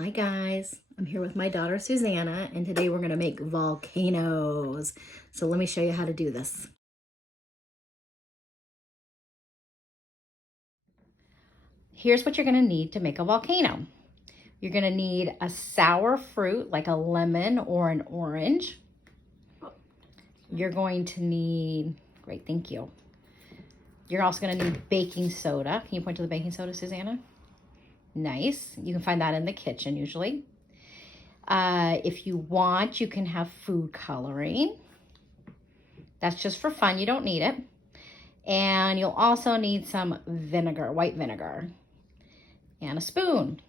Hi guys, I'm here with my daughter Susanna, and today we're going to make volcanoes. So let me show you how to do this. Here's what you're going to need to make a volcano. You're going to need a sour fruit like a lemon or an orange. You're going to need, great, thank you. You're also going to need baking soda. Can you point to the baking soda, Susanna? Nice. You can find that in the kitchen usually. If you want, you can have food coloring. That's just for fun. You don't need it. And you'll also need some vinegar, white vinegar, and a spoon.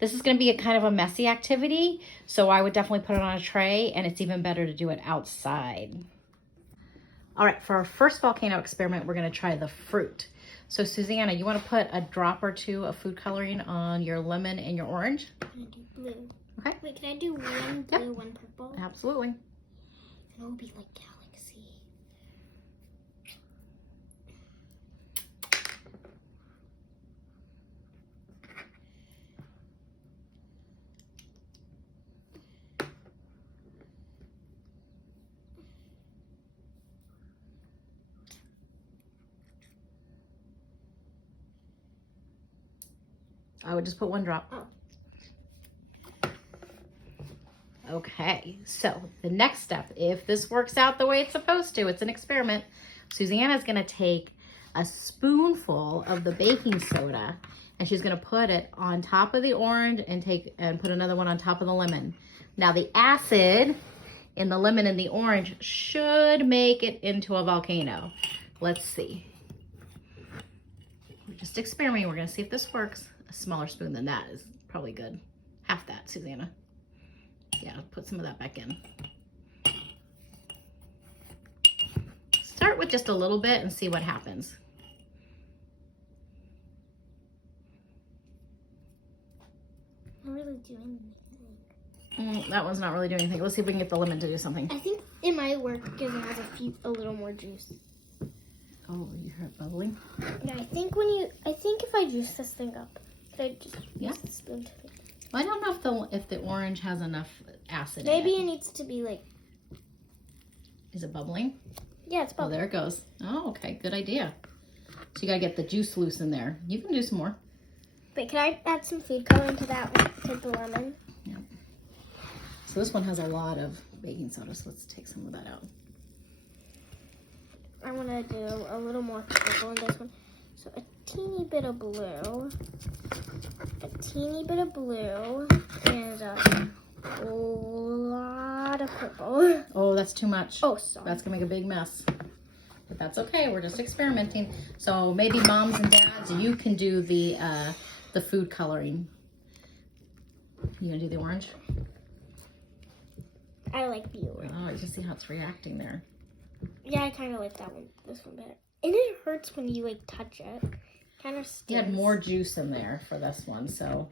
This is going to be a kind of a messy activity, so I would definitely put it on a tray, and it's even better to do it outside. All right, for our first volcano experiment, we're going to try the fruit. So Susanna, you want to put a drop or two of food coloring on your lemon and your orange? I'm gonna do blue. Okay. Wait, can I do one blue, one purple? Absolutely. And it'll be like galaxy. I would just put one drop. Oh. Okay, so the next step, if this works out the way it's supposed to, it's an experiment. Susanna's gonna take a spoonful of the baking soda and she's gonna put it on top of the orange and put another one on top of the lemon. Now the acid in the lemon and the orange should make it into a volcano. Let's see. We're just experimenting. We're gonna see if this works. A smaller spoon than that is probably good. Half that, Susanna. Yeah, put some of that back in. Start with just a little bit and see what happens. I'm really doing anything. That one's not really doing anything. Let's see if we can get the lemon to do something. I think it might work because it has a little more juice. Oh, you heard it bubbling? Yeah, I think if I juice this thing up, could I just use the spoon to make it? Well, I don't know if the orange has enough acid Maybe in it needs to be like. Is it bubbling? Yeah, it's Oh, bubbling. there it goes. Oh, okay, good idea. So you gotta get the juice loose in there. You can do some more. Wait, can I add some food coloring to that one, to the lemon? Yeah. So this one has a lot of baking soda, so let's take some of that out. I want to do a little more purple in this one. So a teeny bit of blue, and a lot of purple. Oh, that's too much. Oh, sorry. That's gonna make a big mess. But that's okay, we're just experimenting. So maybe moms and dads, you can do the food coloring. You gonna do the orange? I like the orange. Oh, you can see how it's reacting there. Yeah, I kind of like this one better. And it hurts when you like touch it. Kind of stings. You had more juice in there for this one, so.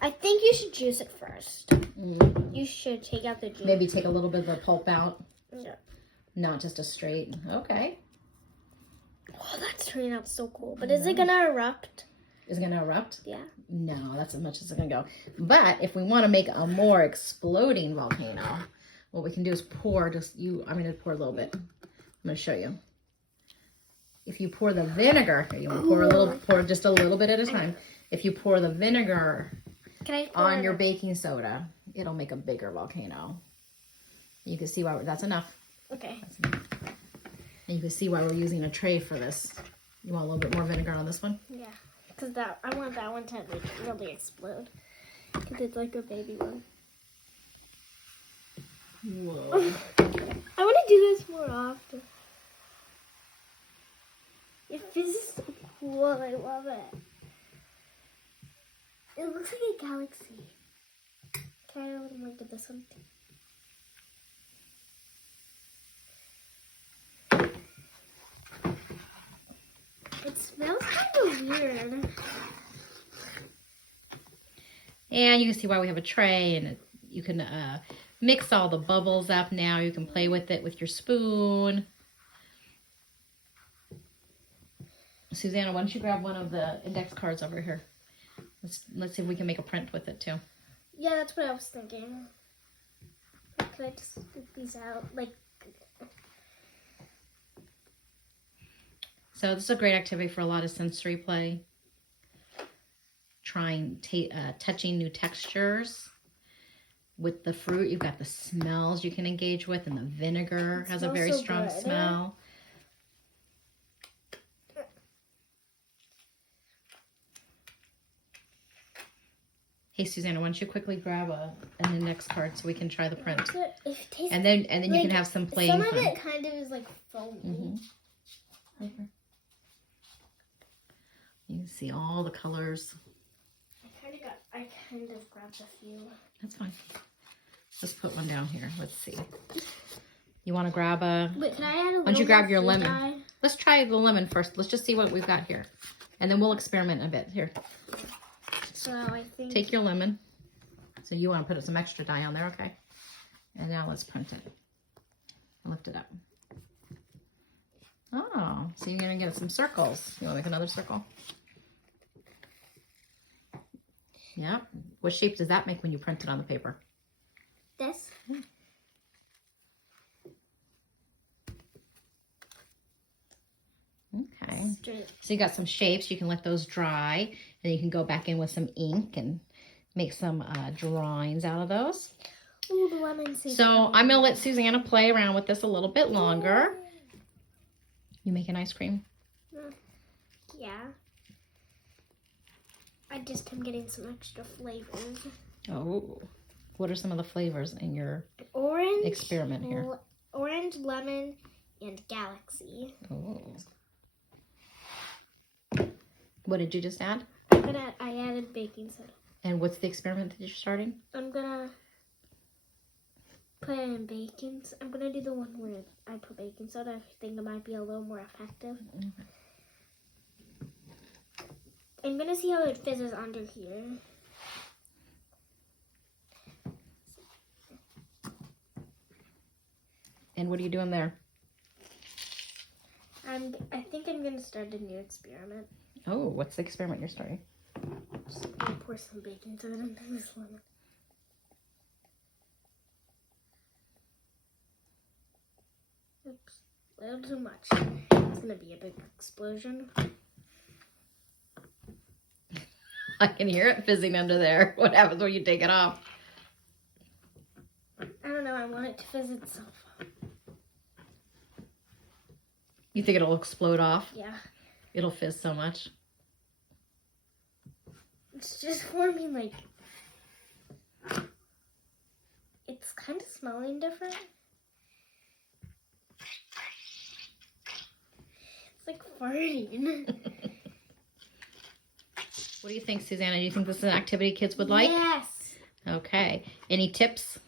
I think you should juice it first. You should take out the juice. Maybe take a little bit of the pulp out. Yeah. Not just a straight, okay. Oh, that's turning out so cool. But is it gonna erupt? Is it gonna erupt? Yeah. No, that's as much as it's gonna go. But if we wanna make a more exploding volcano, what we can do is pour I'm gonna pour a little bit. I'm gonna show you. If you pour the vinegar, here, you wanna pour just a little bit at a time. If you pour the vinegar on your baking soda, it'll make a bigger volcano. You can see why that's enough. Okay. That's enough. And you can see why we're using a tray for this. You want a little bit more vinegar on this one? Yeah. Because I want that one to like really explode. Because it's like a baby one. Whoa. I want to do this more often. This is so cool. I love it. It looks like a galaxy. Can I add a little more to this one? It smells kind of weird. And you can see why we have a tray, and you can mix all the bubbles up now. You can play with it with your spoon. Susanna, why don't you grab one of the index cards over here? Let's see if we can make a print with it too. Yeah, that's what I was thinking. Could I just scoop these out? So this is a great activity for a lot of sensory play. Trying, touching new textures. With the fruit, you've got the smells you can engage with, and the vinegar has a very strong smell. Hey, Susanna, why don't you quickly grab an index card so we can try the print, and then you can have some playing fun. Some of it kind of is like foamy. You can see all the colors. I kind of grabbed a few. That's fine. Let's put one down here. Let's see. You want to grab a... Wait, can I add a little? Why don't you grab your fruit lemon? dye? Let's try the lemon first. Let's just see what we've got here. And then we'll experiment a bit. Here. So I think... Take your lemon. So you want to put some extra dye on there, okay? And now let's print it. Lift it up. Oh, so you're going to get some circles. You want to make another circle? Yeah. What shape does that make when you print it on the paper? This. Okay. Straight. So you got some shapes. You can let those dry. And you can go back in with some ink and make some drawings out of those. Ooh, the lemon. So I'm going to let Susanna play around with this a little bit longer. You making ice cream? Yeah. I just am getting some extra flavors. Oh. What are some of the flavors in your Orange experiment here? Orange, lemon, and galaxy. Oh. What did you just add? I added baking soda. And what's the experiment that you're starting? I'm gonna put it in baking. I'm gonna do the one where I put baking soda. I think it might be a little more effective. Okay. I'm gonna see how it fizzes under here. And what are you doing there? I think I'm gonna start a new experiment. Oh, what's the experiment you're starting? Just gonna pour some baking soda into this lemon. Oops, a little too much. It's gonna be a big explosion. I can hear it fizzing under there. What happens when you take it off? I don't know, I want it to fizz itself. You think it'll explode off? Yeah. It'll fizz so much. It's just forming like... It's kind of smelling different. It's like farting. What do you think, Susanna? Do you think this is an activity kids would like? Yes. Okay. Any tips?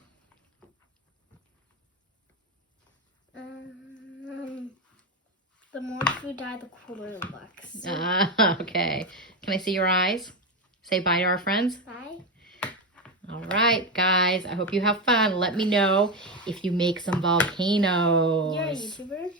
The more food dye, the cooler it looks. Okay. Can I see your eyes? Say bye to our friends. Bye. All right, guys. I hope you have fun. Let me know if you make some volcanoes. You're a YouTuber?